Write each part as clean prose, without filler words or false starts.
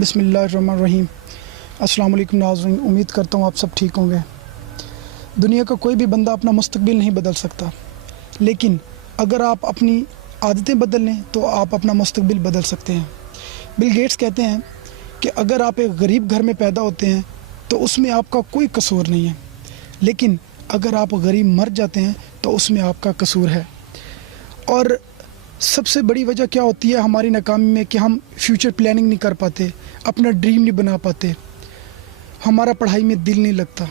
بسم اللہ الرحمن الرحیم۔ السلام علیکم ناظرین، امید کرتا ہوں آپ سب ٹھیک ہوں گے۔ دنیا کا کوئی بھی بندہ اپنا مستقبل نہیں بدل سکتا، لیکن اگر آپ اپنی عادتیں بدل لیں تو آپ اپنا مستقبل بدل سکتے ہیں۔ بل گیٹس کہتے ہیں کہ اگر آپ ایک غریب گھر میں پیدا ہوتے ہیں تو اس میں آپ کا کوئی قصور نہیں ہے، لیکن اگر آپ غریب مر جاتے ہیں تو اس میں آپ کا قصور ہے۔ اور سب سے بڑی وجہ کیا ہوتی ہے ہماری ناکامی میں کہ ہم فیوچر پلاننگ نہیں کر پاتے، اپنا ڈریم نہیں بنا پاتے، ہمارا پڑھائی میں دل نہیں لگتا،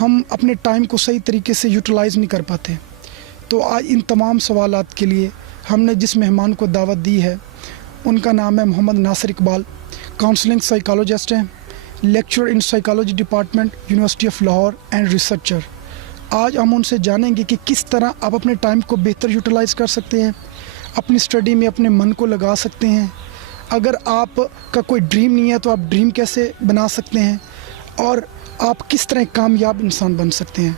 ہم اپنے ٹائم کو صحیح طریقے سے یوٹیلائز نہیں کر پاتے۔ تو آج ان تمام سوالات کے لیے ہم نے جس مہمان کو دعوت دی ہے ان کا نام ہے محمد ناصر اقبال۔ کاؤنسلنگ سائیکالوجسٹ ہیں، lecturer in psychology department, university of Lahore and researcher. آج ہم ان سے جانیں گے کہ کس طرح آپ اپنے ٹائم کو بہتر یوٹیلائز کر سکتے ہیں، اپنی اسٹڈی میں اپنے من کو لگا سکتے ہیں۔ اگر آپ کا کوئی ڈریم نہیں ہے تو آپ ڈریم کیسے بنا سکتے ہیں، اور آپ کس طرح ایک کامیاب انسان بن سکتے ہیں۔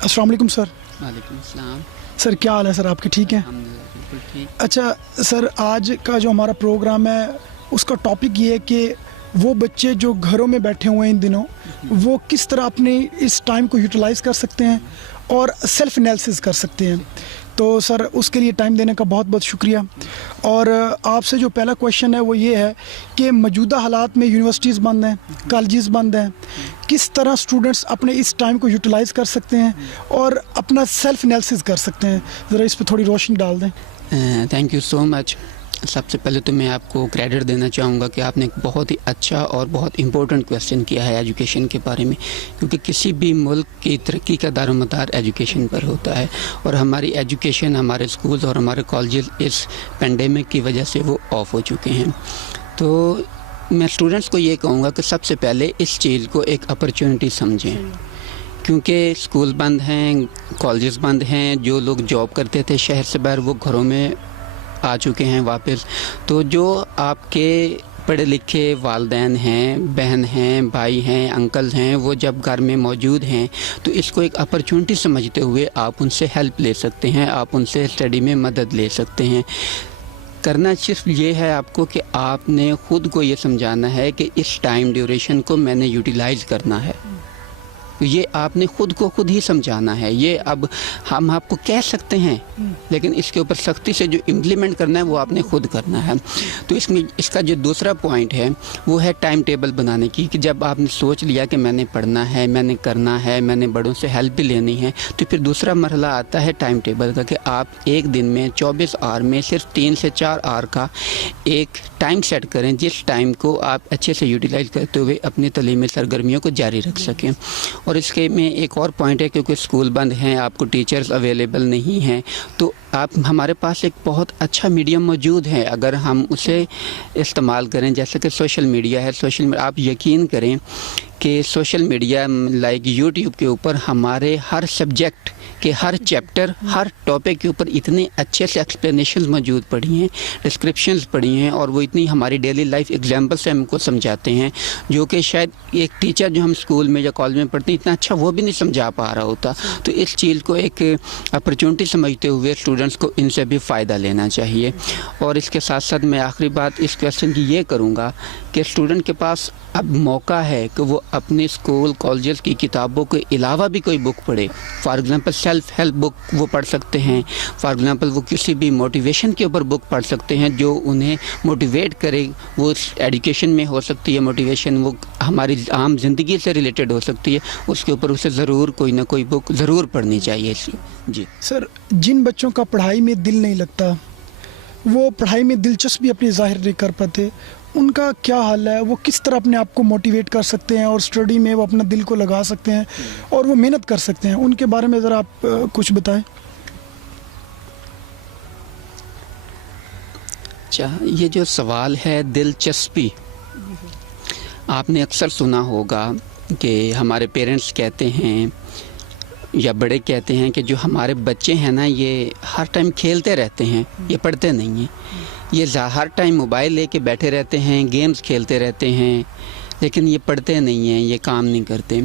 السلام علیکم سر۔ وعلیکم السلام سر کیا حال ہے سر آپ کے؟ ٹھیک ہیں؟ الحمدللہ بالکل ٹھیک۔ اچھا سر، آج کا جو ہمارا پروگرام ہے اس کا ٹاپک یہ ہے کہ وہ بچے جو گھروں میں بیٹھے ہوئے ہیں ان دنوں، وہ کس طرح اپنے اس ٹائم کو یوٹیلائز کر سکتے ہیں اور سیلف انالیسس کر سکتے ہیں۔ تو سر اس کے لیے ٹائم دینے کا بہت بہت شکریہ۔ اور آپ سے جو پہلا کویشچن ہے وہ یہ ہے کہ موجودہ حالات میں یونیورسٹیز بند ہیں، کالجز بند ہیں، کس طرح اسٹوڈنٹس اپنے اس ٹائم کو یوٹیلائز کر سکتے ہیں اور اپنا سیلف انالیسس کر سکتے ہیں؟ ذرا اس پہ تھوڑی روشنی ڈال دیں۔ تھینک یو سو مچ۔ سب سے پہلے تو میں آپ کو کریڈٹ دینا چاہوں گا کہ آپ نے ایک بہت ہی اچھا اور بہت امپورٹنٹ کویشچن کیا ہے ایجوکیشن کے بارے میں، کیونکہ کسی بھی ملک کی ترقی کا دار و مدار ایجوکیشن پر ہوتا ہے، اور ہماری ایجوکیشن، ہمارے اسکولز اور ہمارے کالجز اس پینڈیمک کی وجہ سے وہ آف ہو چکے ہیں۔ تو میں اسٹوڈنٹس کو یہ کہوں گا کہ سب سے پہلے اس چیز کو ایک اپرچونٹی سمجھیں، کیونکہ اسکول بند ہیں، کالجز بند ہیں، جو لوگ جاب کرتے تھے شہر سے باہر وہ گھروں میں آ چکے ہیں واپس۔ تو جو آپ کے پڑھے لکھے والدین ہیں، بہن ہیں، بھائی ہیں، انکل ہیں، وہ جب گھر میں موجود ہیں تو اس کو ایک اپرچونٹی سمجھتے ہوئے آپ ان سے ہیلپ لے سکتے ہیں، آپ ان سے اسٹڈی میں مدد لے سکتے ہیں۔ کرنا صرف یہ ہے آپ کو کہ آپ نے خود کو یہ سمجھانا ہے کہ اس ٹائم ڈیوریشن کو میں نے یوٹیلائز کرنا ہے۔ یہ آپ نے خود کو خود ہی سمجھانا ہے۔ یہ اب ہم آپ کو کہہ سکتے ہیں، لیکن اس کے اوپر سختی سے جو امپلیمنٹ کرنا ہے وہ آپ نے خود کرنا ہے۔ تو اس میں اس کا جو دوسرا پوائنٹ ہے وہ ہے ٹائم ٹیبل بنانے کی، کہ جب آپ نے سوچ لیا کہ میں نے پڑھنا ہے، میں نے کرنا ہے، میں نے بڑوں سے ہیلپ بھی لینی ہے، تو پھر دوسرا مرحلہ آتا ہے ٹائم ٹیبل کا، کہ آپ ایک دن میں 24 آور میں صرف 3 سے 4 آور کا ایک ٹائم سیٹ کریں، جس ٹائم کو آپ اچھے سے یوٹیلائز کرتے ہوئے اپنی تعلیمی سرگرمیوں کو جاری رکھ سکیں۔ اور اس کے میں ایک اور پوائنٹ ہے، کیونکہ اسکول بند ہیں، آپ کو ٹیچرز اویلیبل نہیں ہیں، تو ہمارے پاس ایک بہت اچھا میڈیم موجود ہے، اگر ہم اسے استعمال کریں، جیسے کہ سوشل میڈیا ہے۔ آپ یقین کریں کہ سوشل میڈیا لائک یوٹیوب کے اوپر ہمارے ہر سبجیکٹ کے ہر چیپٹر، ہر ٹاپک کے اوپر اتنے اچھے سے ایکسپلینیشنز موجود پڑی ہیں، ڈسکرپشنز پڑی ہیں، اور وہ اتنی ہماری ڈیلی لائف ایگزامپل سے ہم کو سمجھاتے ہیں، جو کہ شاید ایک ٹیچر جو ہم اسکول میں یا کالج میں پڑھتے ہیں اتنا اچھا وہ بھی نہیں سمجھا پا رہا ہوتا۔ تو اس چیز کو ایک اپرچونٹی سمجھتے ہوئے اسٹوڈنٹس کو ان سے بھی فائدہ لینا چاہیے۔ اور اس کے ساتھ ساتھ میں آخری بات اس کویشچن کی یہ کروں گا کہ اسٹوڈنٹ کے پاس اب موقع ہے کہ وہ اپنے اسکول کالجز کی کتابوں کے علاوہ بھی کوئی بک پڑھے۔ For example self help book وہ پڑھ سکتے ہیں، فار ایگزامپل وہ کسی بھی موٹیویشن کے اوپر بک پڑھ سکتے ہیں جو انہیں موٹیویٹ کرے۔ وہ ایجوکیشن میں ہو سکتی ہے موٹیویشن، وہ ہماری عام زندگی سے ریلیٹڈ ہو سکتی ہے، اس کے اوپر اسے ضرور کوئی نہ کوئی بک ضرور پڑھنی چاہیے۔ جی سر، جن بچوں کا پڑھائی میں دل نہیں لگتا، وہ پڑھائی میں دلچسپی اپنی ظاہر نہیں کر پاتے، ان کا کیا حال ہے؟ وہ کس طرح اپنے آپ کو موٹیویٹ کر سکتے ہیں اور اسٹڈی میں وہ اپنا دل کو لگا سکتے ہیں اور وہ محنت کر سکتے ہیں؟ ان کے بارے میں ذرا آپ کچھ بتائیں۔ اچھا، یہ جو سوال ہے دلچسپی، آپ نے اکثر سنا ہوگا کہ ہمارے پیرنٹس کہتے ہیں یا بڑے کہتے ہیں کہ جو ہمارے بچے ہیں نا یہ ہر ٹائم کھیلتے رہتے ہیں، یہ پڑھتے نہیں ہیں، یہ ہر ٹائم موبائل لے کے بیٹھے رہتے ہیں، گیمز کھیلتے رہتے ہیں، لیکن یہ پڑھتے نہیں ہیں، یہ کام نہیں کرتے۔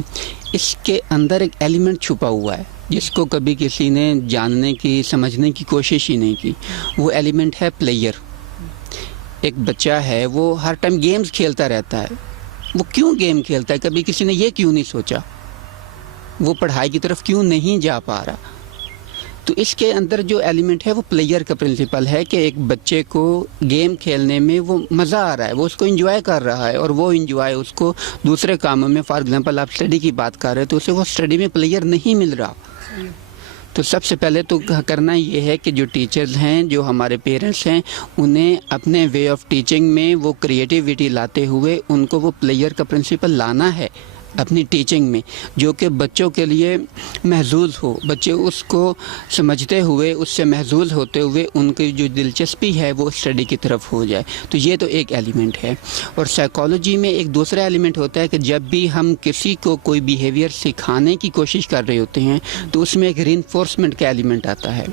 اس کے اندر ایک ایلیمنٹ چھپا ہوا ہے جس کو کبھی کسی نے جاننے کی، سمجھنے کی کوشش ہی نہیں کی۔ وہ ایلیمنٹ ہے پلیئر۔ ایک بچہ ہے وہ ہر ٹائم گیمز کھیلتا رہتا ہے، وہ کیوں گیم کھیلتا ہے؟ کبھی کسی نے یہ کیوں نہیں سوچا وہ پڑھائی کی طرف کیوں نہیں جا پا رہا؟ تو اس کے اندر جو ایلیمنٹ ہے وہ پلیئر کا پرنسپل ہے کہ ایک بچے کو گیم کھیلنے میں وہ مزہ آ رہا ہے، وہ اس کو انجوائے کر رہا ہے، اور وہ انجوائے اس کو دوسرے کاموں میں، فار ایگزامپل آپ اسٹڈی کی بات کر رہے ہیں تو اسے وہ اسٹڈی میں پلیئر نہیں مل رہا۔ تو سب سے پہلے تو کرنا یہ ہے کہ جو ٹیچرز ہیں، جو ہمارے پیرنٹس ہیں، انہیں اپنے وے آف ٹیچنگ میں وہ کریٹیوٹی لاتے ہوئے ان کو وہ پلیئر کا پرنسپل لانا ہے اپنی ٹیچنگ میں، جو کہ بچوں کے لیے محظوظ ہو، بچے اس کو سمجھتے ہوئے، اس سے محظوظ ہوتے ہوئے ان کی جو دلچسپی ہے وہ اسٹڈی کی طرف ہو جائے۔ تو یہ تو ایک ایلیمنٹ ہے۔ اور سائیکالوجی میں ایک دوسرا ایلیمنٹ ہوتا ہے کہ جب بھی ہم کسی کو کوئی بیہیویئر سکھانے کی کوشش کر رہے ہوتے ہیں تو اس میں ایک ری انفورسمنٹ کا ایلیمنٹ آتا ہے۔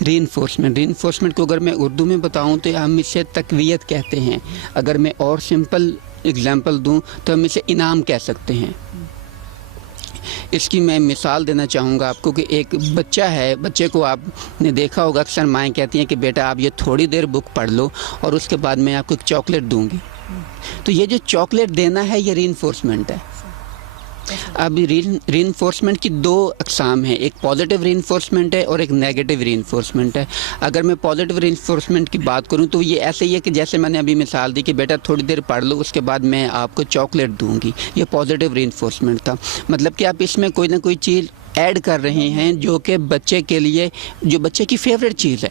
ری انفورسمنٹ کو اگر میں اردو میں بتاؤں تو ہم اسے تقویت کہتے ہیں، اگر میں اور سمپل اگزامپل دوں تو ہم اسے انعام کہہ سکتے ہیں۔ اس کی میں مثال دینا چاہوں گا آپ کو کہ ایک بچہ ہے، بچے کو آپ نے دیکھا ہوگا اکثر مائیں کہتی ہیں کہ بیٹا آپ یہ تھوڑی دیر بک پڑھ لو اور اس کے بعد میں آپ کو ایک چاکلیٹ دوں گی۔ تو یہ جو چاکلیٹ دینا ہے یہ ری انفورسمنٹ ہے۔ اب ری انفورسمنٹ کی دو اقسام ہیں، ایک پازیٹیو ری انفورسمنٹ ہے اور ایک نیگیٹیو ری انفورسمنٹ ہے۔ اگر میں پازیٹیو ری انفورسمنٹ کی بات کروں تو یہ ایسے ہی ہے کہ جیسے میں نے ابھی مثال دی کہ بیٹا تھوڑی دیر پڑھ لو اس کے بعد میں آپ کو چاکلیٹ دوں گی، یہ پازیٹیو ری انفورسمنٹ تھا۔ مطلب کہ آپ اس میں کوئی نہ کوئی چیز ایڈ کر رہے ہیں جو کہ بچے کے لیے، جو بچے کی فیوریٹ چیز ہے،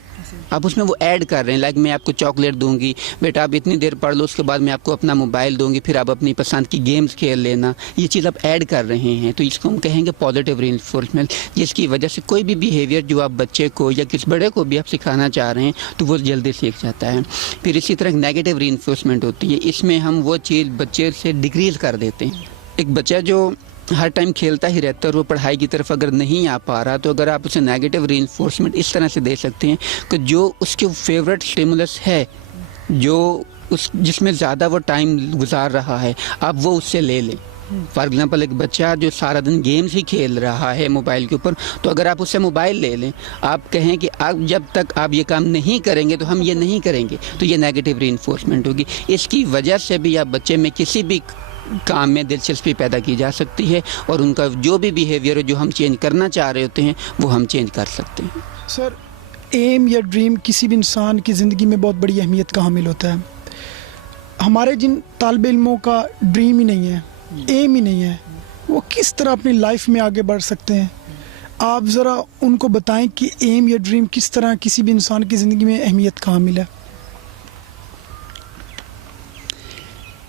آپ اس میں وہ ایڈ کر رہے ہیں۔ لائک میں آپ کو چاکلیٹ دوں گی، بیٹا آپ اتنی دیر پڑھ لو، اس کے بعد میں آپ کو اپنا موبائل دوں گی، پھر آپ اپنی پسند کی گیمز کھیل لینا، یہ چیز آپ ایڈ کر رہے ہیں۔ تو اس کو ہم کہیں گے پازیٹیو ری انفورسمنٹ، جس کی وجہ سے کوئی بھی بیہیویئر جو آپ بچے کو یا کس بڑے کو بھی آپ سکھانا چاہ رہے ہیں تو وہ جلدی سیکھ جاتا ہے۔ پھر اسی طرح نیگیٹیو ری انفورسمنٹ ہوتی ہے، اس میں ہم وہ چیز بچے سے ڈیکریز کر دیتے ہیں۔ ایک بچہ جو ہر ٹائم کھیلتا ہی رہتا ہے اور وہ پڑھائی کی طرف اگر نہیں آ پا رہا تو اگر آپ اسے نیگیٹو ری انفورسمنٹ اس طرح سے دے سکتے ہیں کہ جو اس کے فیوریٹ اسٹیمولس ہے، جو جس میں زیادہ وہ ٹائم گزار رہا ہے، آپ وہ اس سے لے لیں۔ فار ایگزامپل ایک بچہ جو سارا دن گیمز ہی کھیل رہا ہے موبائل کے اوپر، تو اگر آپ اس سے موبائل لے لیں، آپ کہیں کہ آپ جب تک آپ یہ کام نہیں کریں گے تو ہم یہ نہیں کریں گے، تو یہ نیگیٹو ری انفورسمنٹ ہوگی۔ اس کی وجہ سے بھی آپ بچے میں کسی بھی کام میں دلچسپی پیدا کی جا سکتی ہے اور ان کا جو بھی بیہیویئر ہے جو ہم چینج کرنا چاہ رہے ہوتے ہیں وہ ہم چینج کر سکتے ہیں۔ سر، ایم یا ڈریم کسی بھی انسان کی زندگی میں بہت بڑی اہمیت کا حامل ہوتا ہے۔ ہمارے جن طالب علموں کا ڈریم ہی نہیں ہے، ایم ہی نہیں ہے، وہ کس طرح اپنی لائف میں آگے بڑھ سکتے ہیں؟ آپ ذرا ان کو بتائیں کہ ایم یا ڈریم کس طرح کسی بھی انسان کی زندگی میں اہمیت کا حامل ہے۔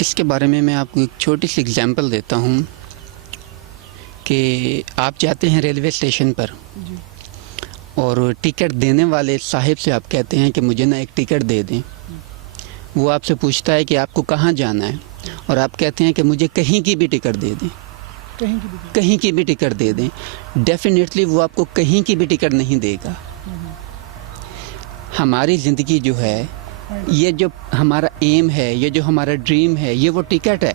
اس کے بارے میں آپ کو ایک چھوٹی سی اگزامپل دیتا ہوں کہ آپ جاتے ہیں ریلوے اسٹیشن پر اور ٹکٹ دینے والے صاحب سے آپ کہتے ہیں کہ مجھے نا ایک ٹکٹ دے دیں۔ وہ آپ سے پوچھتا ہے کہ آپ کو کہاں جانا ہے، اور آپ کہتے ہیں کہ مجھے کہیں کی بھی ٹکٹ دے دیں، کہیں کی بھی ٹکٹ دے دیں۔ ڈیفینیٹلی وہ آپ کو کہیں کی بھی ٹکٹ نہیں دے گا۔ ہماری زندگی جو ہے، یہ جو ہمارا ایم ہے، یہ جو ہمارا ڈریم ہے، یہ وہ ٹکٹ ہے،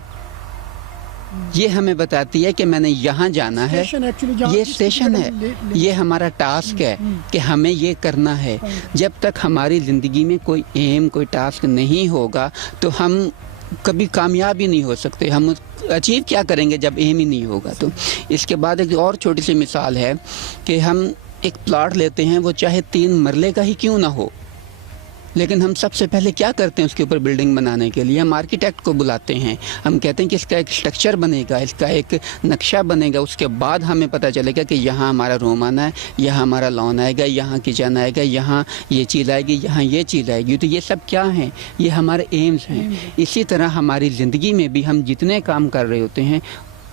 یہ ہمیں بتاتی ہے کہ میں نے یہاں جانا ہے، یہ اسٹیشن ہے، یہ ہمارا ٹاسک ہے کہ ہمیں یہ کرنا ہے۔ جب تک ہماری زندگی میں کوئی ایم، کوئی ٹاسک نہیں ہوگا تو ہم کبھی کامیاب ہی نہیں ہو سکتے۔ ہم اچیو کیا کریں گے جب ایم ہی نہیں ہوگا؟ تو اس کے بعد ایک اور چھوٹی سی مثال ہے کہ ہم ایک پلاٹ لیتے ہیں، وہ چاہے 3 مرلے کا ہی کیوں نہ ہو، لیکن ہم سب سے پہلے کیا کرتے ہیں اس کے اوپر بلڈنگ بنانے کے لیے؟ ہم آرکیٹیکٹ کو بلاتے ہیں، ہم کہتے ہیں کہ اس کا ایک اسٹرکچر بنے گا، اس کا ایک نقشہ بنے گا، اس کے بعد ہمیں پتہ چلے گا کہ یہاں ہمارا روم آنا ہے، یہاں ہمارا لان آئے گا، یہاں کچن آئے گا، یہاں یہ چیز آئے گی، یہاں یہ چیز آئے گی۔ تو یہ سب کیا ہیں؟ یہ ہمارے ایمز ہیں۔ اسی طرح ہماری زندگی میں بھی ہم جتنے کام کر رہے ہوتے ہیں،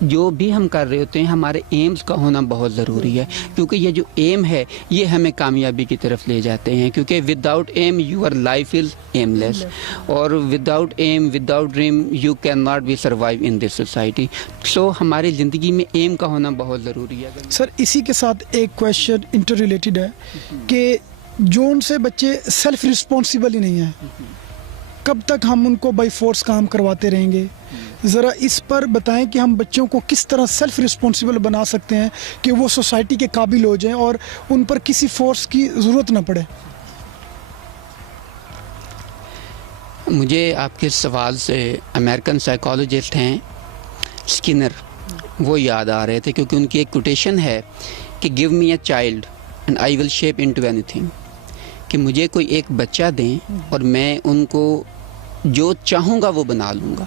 جو بھی ہم کر رہے ہوتے ہیں، ہمارے ایمز کا ہونا بہت ضروری ہے، کیونکہ یہ جو ایم ہے یہ ہمیں کامیابی کی طرف لے جاتے ہیں۔ کیونکہ without aim your life is aimless, اور without aim, without dream you can not be survive in this society. So ہماری زندگی میں ایم کا ہونا بہت ضروری ہے۔ سر، اسی کے ساتھ ایک کویشچن انٹر ریلیٹڈ ہے کہ جو ان سے بچے سیلف رسپانسیبل ہی نہیں ہیں، کب تک ہم ان کو بائی فورس کام کرواتے رہیں گے؟ ذرا اس پر بتائیں کہ ہم بچوں کو کس طرح سیلف رسپانسیبل بنا سکتے ہیں کہ وہ سوسائٹی کے قابل ہو جائیں اور ان پر کسی فورس کی ضرورت نہ پڑے۔ مجھے آپ کے سوال سے امریکن سائیکالوجسٹ ہیں اسکنر وہ یاد آ رہے تھے، کیونکہ ان کی ایک کوٹیشن ہے کہ give me a child and I will shape into any thing, کہ مجھے کوئی ایک بچہ دیں اور میں ان کو جو چاہوں گا وہ بنا لوں گا.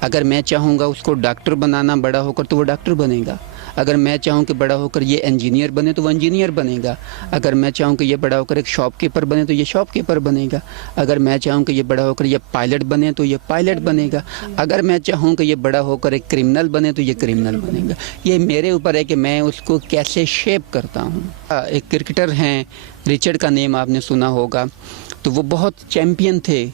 اگر میں چاہوں گا اس کو ڈاکٹر بنانا بڑا ہو کر تو وہ ڈاکٹر بنے گا، اگر میں چاہوں کہ بڑا ہو کر یہ انجینئر بنے تو وہ انجینئر بنے گا، اگر میں چاہوں کہ یہ بڑا ہو کر ایک شاپ کیپر بنے تو یہ شاپ کیپر بنے گا، اگر میں چاہوں کہ یہ بڑا ہو کر یہ پائلٹ بنے تو یہ پائلٹ بنے گا، اگر میں چاہوں کہ یہ بڑا ہو کر ایک کرمنل بنے تو یہ کرمنل بنے گا. یہ میرے اوپر ہے کہ میں اس کو کیسے شیپ کرتا ہوں. ایک کرکٹر ہیں رچرڈ کا نیم آپ نے سنا ہوگا، تو وہ بہت چیمپئن تھے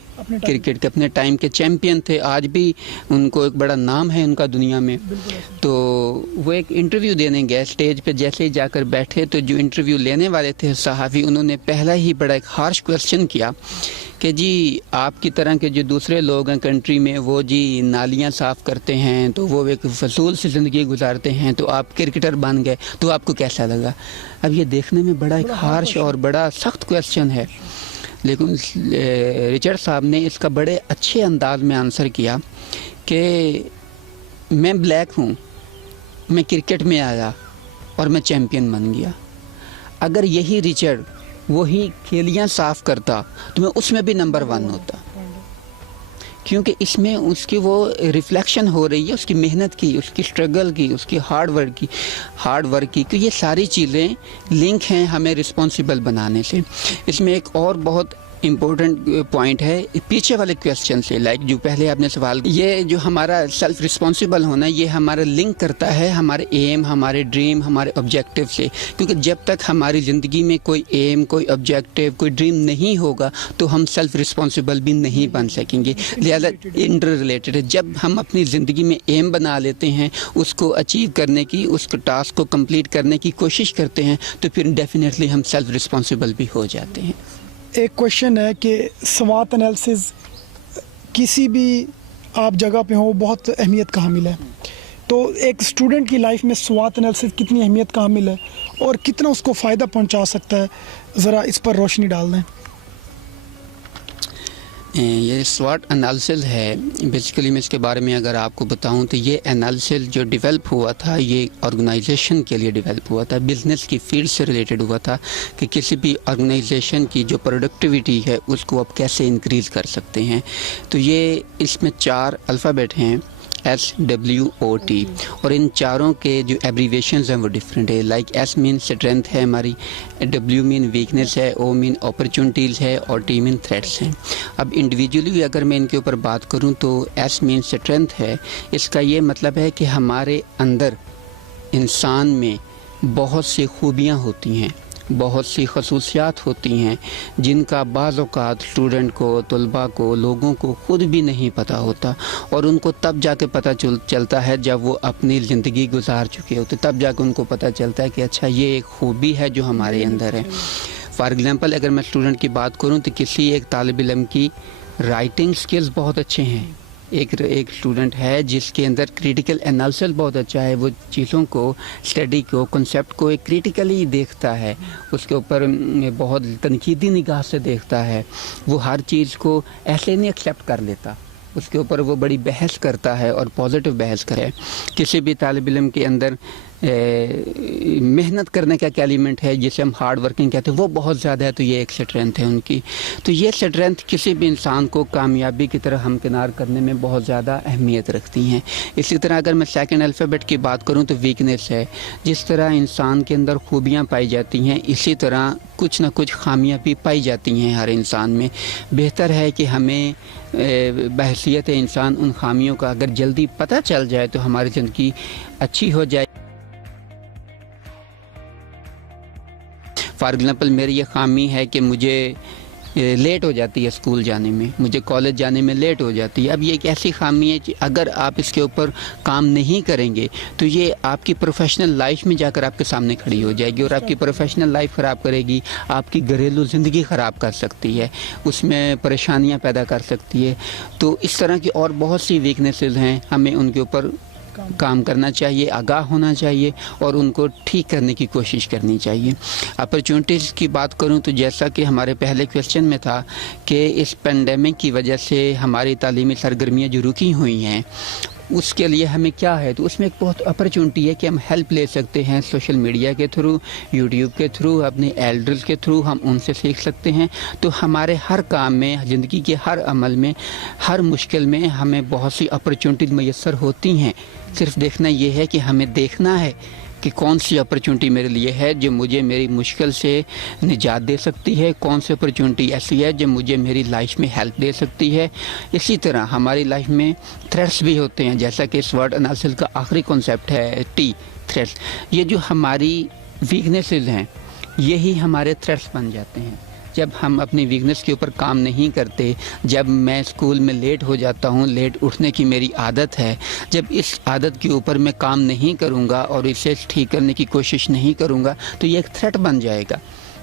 کرکٹ کے، اپنے ٹائم کے چیمپئن تھے، آج بھی ان کو ایک بڑا نام ہے ان کا دنیا میں. تو وہ ایک انٹرویو دینے گئے، اسٹیج پہ جیسے ہی جا کر بیٹھے تو جو انٹرویو لینے والے تھے صحافی، انہوں نے پہلا ہی بڑا ایک ہارش کویسچن کیا کہ جی آپ کی طرح کے جو دوسرے لوگ ہیں کنٹری میں وہ جی نالیاں صاف کرتے ہیں تو وہ ایک فضول سی زندگی گزارتے ہیں، تو آپ کرکٹر بن گئے تو آپ کو کیسا لگا؟ اب یہ دیکھنے میں بڑا ایک ہارش اور بڑا سخت کویسچن ہے، لیکن رچرڈ صاحب نے اس کا بڑے اچھے انداز میں آنسر کیا کہ میں بلیک ہوں، میں کرکٹ میں آیا اور میں چیمپئن بن گیا. اگر یہی رچرڈ وہی کھیلیاں صاف کرتا تو میں اس میں بھی نمبر 1 ہوتا، کیونکہ اس میں اس کی وہ ریفلیکشن ہو رہی ہے اس کی محنت کی، اس کی اسٹرگل کی، اس کی ہارڈ ورک کی، کہ یہ ساری چیزیں لنک ہیں ہمیں رسپانسیبل بنانے سے. اس میں ایک اور بہت امپورٹنٹ پوائنٹ ہے پیچھے والے کویسچن سے، لائک جو پہلے آپ نے سوال، یہ جو ہمارا سیلف رسپانسیبل ہونا یہ ہمارا لنک کرتا ہے ہمارے ایم، ہمارے ڈریم، ہمارے آبجیکٹیو سے. کیونکہ جب تک ہماری زندگی میں کوئی ایم، کوئی آبجیکٹیو، کوئی ڈریم نہیں ہوگا تو ہم سیلف رسپانسیبل بھی نہیں بن سکیں گے. لہذا انٹر ریلیٹڈ ہے، جب ہم اپنی زندگی میں ایم بنا لیتے ہیں، اس کو اچیو کرنے کی، اس ٹاسک کو کمپلیٹ کرنے کی کوشش کرتے ہیں، تو پھر ڈیفینیٹلی ہم سیلف رسپانسیبل بھی ہو جاتے ہیں. ایک کویشچن ہے کہ سوات انالیسز کسی بھی آپ جگہ پہ ہوں بہت اہمیت کا حامل ہے، تو ایک اسٹوڈنٹ کی لائف میں سوات انالیسز کتنی اہمیت کا حامل ہے اور کتنا اس کو فائدہ پہنچا سکتا ہے، ذرا اس پر روشنی ڈال دیں. یہ سواٹ انالیسس ہے، بیسیکلی میں اس کے بارے میں اگر آپ کو بتاؤں تو یہ انالیسس جو ڈیولپ ہوا تھا یہ آرگنائزیشن کے لیے ڈیولپ ہوا تھا، بزنس کی فیلڈ سے ریلیٹڈ ہوا تھا کہ کسی بھی آرگنائزیشن کی جو پروڈکٹیوٹی ہے اس کو آپ کیسے انکریز کر سکتے ہیں. تو یہ اس میں 4 الفابیٹ ہیں SWOT، اور ان چاروں کے جو ایبریویشنز ہیں وہ ڈفرینٹ ہے. لائک S مین اسٹرینتھ ہے ہماری، W مین ویکنیس ہے، O مین اپرچونٹیز ہے، اور T مین تھریٹس ہیں. اب انڈیویجولی اگر میں ان کے اوپر بات کروں تو S مین اسٹرینتھ ہے، اس کا یہ مطلب ہے کہ ہمارے اندر انسان میں بہت سی خوبیاں ہوتی ہیں، بہت سی خصوصیات ہوتی ہیں جن کا بعض اوقات اسٹوڈنٹ کو، طلباء کو، لوگوں کو خود بھی نہیں پتہ ہوتا، اور ان کو تب جا کے پتہ چلتا ہے جب وہ اپنی زندگی گزار چکے ہوتے، تب جا کے ان کو پتہ چلتا ہے کہ اچھا یہ ایک خوبی ہے جو ہمارے اندر ہے. فار ایگزامپل اگر میں اسٹوڈنٹ کی بات کروں تو کسی ایک طالب علم کی رائٹنگ سکلز بہت اچھے ہیں. ایک اسٹوڈنٹ ہے جس کے اندر کریٹیکل انالیسس بہت اچھا ہے، وہ چیزوں کو، اسٹڈی کو، کنسیپٹ کو ایک کریٹیکلی دیکھتا ہے، اس کے اوپر بہت تنقیدی نگاہ سے دیکھتا ہے، وہ ہر چیز کو ایسے نہیں ایکسیپٹ کر لیتا، اس کے اوپر وہ بڑی بحث کرتا ہے اور پازیٹیو بحث کرے. کسی بھی طالب علم کے اندر محنت کرنے کا ایک ایلیمنٹ ہے جسے ہم ہارڈ ورکنگ کہتے ہیں، وہ بہت زیادہ ہے، تو یہ ایک اسٹرینتھ ہے ان کی. تو یہ اسٹرینتھ کسی بھی انسان کو کامیابی کی طرح ہمکنار کرنے میں بہت زیادہ اہمیت رکھتی ہیں. اسی طرح اگر میں سیکنڈ الفابیٹ کی بات کروں تو ویکنیس ہے. جس طرح انسان کے اندر خوبیاں پائی جاتی ہیں اسی طرح کچھ نہ کچھ خامیاں بھی پائی جاتی ہیں ہر انسان میں. بہتر ہے کہ ہمیں بحیثیت انسان ان خامیوں کا اگر جلدی پتہ چل جائے تو ہماری زندگی اچھی ہو جائے. فار ایگزامپل میری یہ خامی ہے کہ مجھے لیٹ ہو جاتی ہے اسکول جانے میں، مجھے کالج جانے میں لیٹ ہو جاتی ہے. اب یہ ایک ایسی خامی ہے کہ اگر آپ اس کے اوپر کام نہیں کریں گے تو یہ آپ کی پروفیشنل لائف میں جا کر آپ کے سامنے کھڑی ہو جائے گی، اور آپ کی پروفیشنل لائف خراب کرے گی، آپ کی گھریلو زندگی خراب کر سکتی ہے، اس میں پریشانیاں پیدا کر سکتی ہے. تو اس طرح کی اور بہت سی ویکنیسز ہیں، ہمیں ان کے اوپر کام کرنا چاہیے, آگاہ ہونا چاہیے اور ان کو ٹھیک کرنے کی کوشش کرنی چاہیے. اپرچونٹیز کی بات کروں تو جیسا کہ ہمارے پہلے کویشچن میں تھا کہ اس پینڈیمک کی وجہ سے ہماری تعلیمی سرگرمیاں جو رکی ہوئی ہیں اس کے لیے ہمیں کیا ہے, تو اس میں ایک بہت اپرچونٹی ہے کہ ہم ہیلپ لے سکتے ہیں سوشل میڈیا کے تھرو, یوٹیوب کے تھرو, اپنے ایلڈرز کے تھرو ہم ان سے سیکھ سکتے ہیں. تو ہمارے ہر کام میں, زندگی کے ہر عمل میں, ہر مشکل میں ہمیں بہت سی اپرچونٹیز میسر ہوتی ہیں. صرف دیکھنا یہ ہے کہ ہمیں دیکھنا ہے کہ کون سی اپرچونٹی میرے لیے ہے جو مجھے میری مشکل سے نجات دے سکتی ہے, کون سی اپرچونٹی ایسی ہے جو مجھے میری لائف میں ہیلپ دے سکتی ہے. اسی طرح ہماری لائف میں تھریٹس بھی ہوتے ہیں, جیسا کہ اس ورڈ انالیسس کا آخری کنسیپٹ ہے ٹی, تھریٹس. یہ جو ہماری ویکنیسز ہیں یہی ہمارے تھریٹس بن جاتے ہیں. جب ہم اپنی ویکنیس کے اوپر کام نہیں کرتے, جب میں اسکول میں لیٹ ہو جاتا ہوں, لیٹ اٹھنے کی میری عادت ہے, جب اس عادت کے اوپر میں کام نہیں کروں گا اور اسے ٹھیک کرنے کی کوشش نہیں کروں گا تو یہ ایک تھریٹ بن جائے گا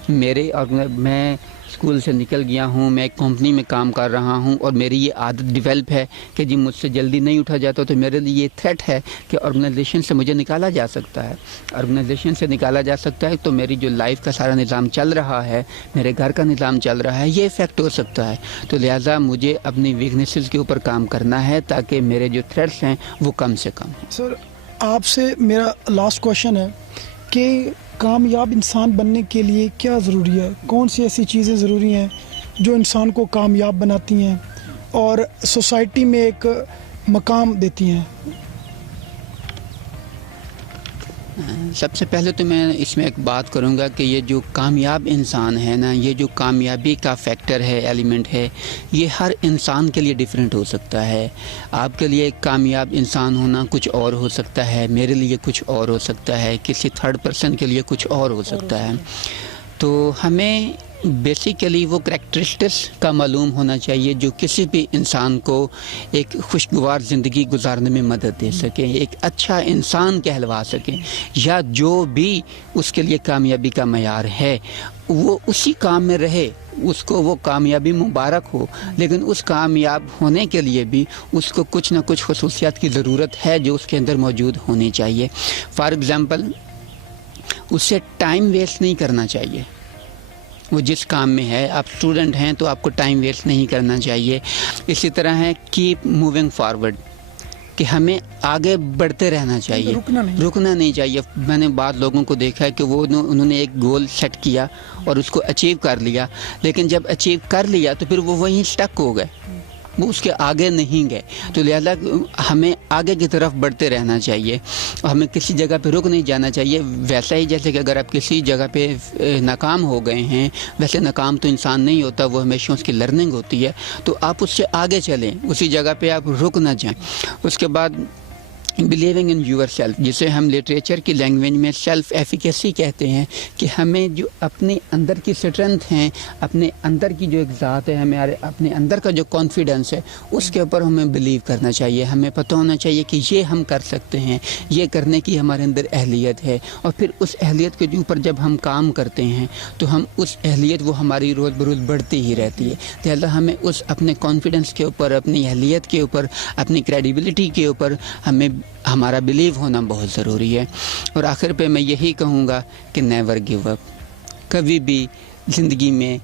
میرے. اور میں اسکول سے نکل گیا ہوں, میں ایک کمپنی میں کام کر رہا ہوں اور میری یہ عادت ڈیولپ ہے کہ جی مجھ سے جلدی نہیں اٹھا جاتا, تو میرے لیے یہ تھریٹ ہے کہ آرگنائزیشن سے مجھے نکالا جا سکتا ہے. آرگنائزیشن سے نکالا جا سکتا ہے تو میری جو لائف کا سارا نظام چل رہا ہے, میرے گھر کا نظام چل رہا ہے, یہ افیکٹ ہو سکتا ہے. تو لہٰذا مجھے اپنی ویکنیسز کے اوپر کام کرنا ہے تاکہ میرے جو تھریٹس ہیں وہ کم سے کم ہیں. سر آپ سے میرا لاسٹ کویشچن ہے کہ کامیاب انسان بننے کے لیے کیا ضروری ہے, کون سی ایسی چیزیں ضروری ہیں جو انسان کو کامیاب بناتی ہیں اور سوسائٹی میں ایک مقام دیتی ہیں؟ سب سے پہلے تو میں اس میں ایک بات کروں گا کہ یہ جو کامیاب انسان ہے نا, یہ جو کامیابی کا فیکٹر ہے, ایلیمنٹ ہے, یہ ہر انسان کے لیے ڈیفرنٹ ہو سکتا ہے. آپ کے لیے ایک کامیاب انسان ہونا کچھ اور ہو سکتا ہے, میرے لیے کچھ اور ہو سکتا ہے, کسی تھرڈ پرسن کے لیے کچھ اور ہو سکتا ہے. تو ہمیں بیسیکلی وہ کریکٹرسٹکس کا معلوم ہونا چاہیے جو کسی بھی انسان کو ایک خوشگوار زندگی گزارنے میں مدد دے سکیں, ایک اچھا انسان کہلوا سکیں, یا جو بھی اس کے لیے کامیابی کا معیار ہے وہ اسی کام میں رہے, اس کو وہ کامیابی مبارک ہو, لیکن اس کامیاب ہونے کے لیے بھی اس کو کچھ نہ کچھ خصوصیات کی ضرورت ہے جو اس کے اندر موجود ہونی چاہیے. فار ایگزامپل اسے ٹائم ویسٹ نہیں کرنا چاہیے. وہ جس کام میں ہے, آپ اسٹوڈنٹ ہیں تو آپ کو ٹائم ویسٹ نہیں کرنا چاہیے. اسی طرح ہے کیپ موونگ فارورڈ, کہ ہمیں آگے بڑھتے رہنا چاہیے, رکنا نہیں چاہیے. میں نے بعض لوگوں کو دیکھا ہے کہ وہ انہوں نے ایک گول سیٹ کیا اور اس کو اچیو کر لیا, لیکن جب اچیو کر لیا تو پھر وہ وہیں سٹک ہو گئے, وہ اس کے آگے نہیں گئے. تو لہذا ہمیں آگے کی طرف بڑھتے رہنا چاہیے, ہمیں کسی جگہ پہ رک نہیں جانا چاہیے. ویسا ہی جیسے کہ اگر آپ کسی جگہ پہ ناکام ہو گئے ہیں, ویسے ناکام تو انسان نہیں ہوتا, وہ ہمیشہ اس کی لرننگ ہوتی ہے, تو آپ اس سے آگے چلیں, اسی جگہ پہ آپ رک نہ جائیں. اس کے بعد بلیونگ ان یور سیلف, جسے ہم لٹریچر کی لینگویج میں سیلف ایفیکیسی کہتے ہیں, کہ ہمیں جو اپنے اندر کی اسٹرینتھ ہیں, اپنے اندر کی جو ایک ذات ہے, ہمارے اپنے اندر کا جو کانفیڈنس ہے, اس کے اوپر ہمیں بلیو کرنا چاہیے. ہمیں پتہ ہونا چاہیے کہ یہ ہم کر سکتے ہیں, یہ کرنے کی ہمارے اندر اہلیت ہے, اور پھر اس اہلیت کے اوپر جب ہم کام کرتے ہیں تو ہم اس اہلیت وہ ہماری روز بروز بڑھتی ہی رہتی ہے. لہٰذا ہمیں اس اپنے کانفیڈنس کے اوپر, اپنی اہلیت کے اوپر, اپنی کریڈیبلٹی کے اوپر ہمیں ہمارا بلیو ہونا بہت ضروری ہے. اور آخر پہ میں یہی کہوں گا کہ نیور گیو اپ. کبھی بھی زندگی میں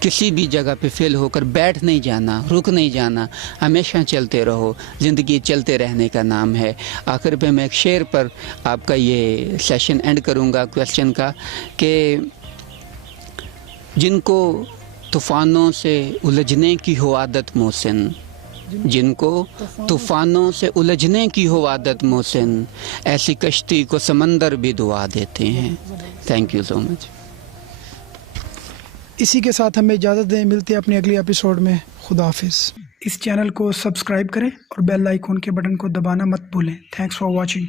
کسی بھی جگہ پہ فیل ہو کر بیٹھ نہیں جانا, رک نہیں جانا, ہمیشہ چلتے رہو. زندگی چلتے رہنے کا نام ہے. آخر پہ میں ایک شعر پر آپ کا یہ سیشن اینڈ کروں گا کویشچن کا, کہ جن کو طوفانوں سے الجھنے کی ہو عادت محسن, جن کو طوفانوں سے الجھنے کی ہو عادت محسن, ایسی کشتی کو سمندر بھی دعا دیتے ہیں. تھینک یو سو مچ. اسی کے ساتھ ہمیں اجازت دیں, ملتے ہیں اپنے اگلی ایپیسوڈ میں. خدا حافظ. اس چینل کو سبسکرائب کریں اور بیل آئیکن کے بٹن کو دبانا مت بھولیں. Thanks for watching.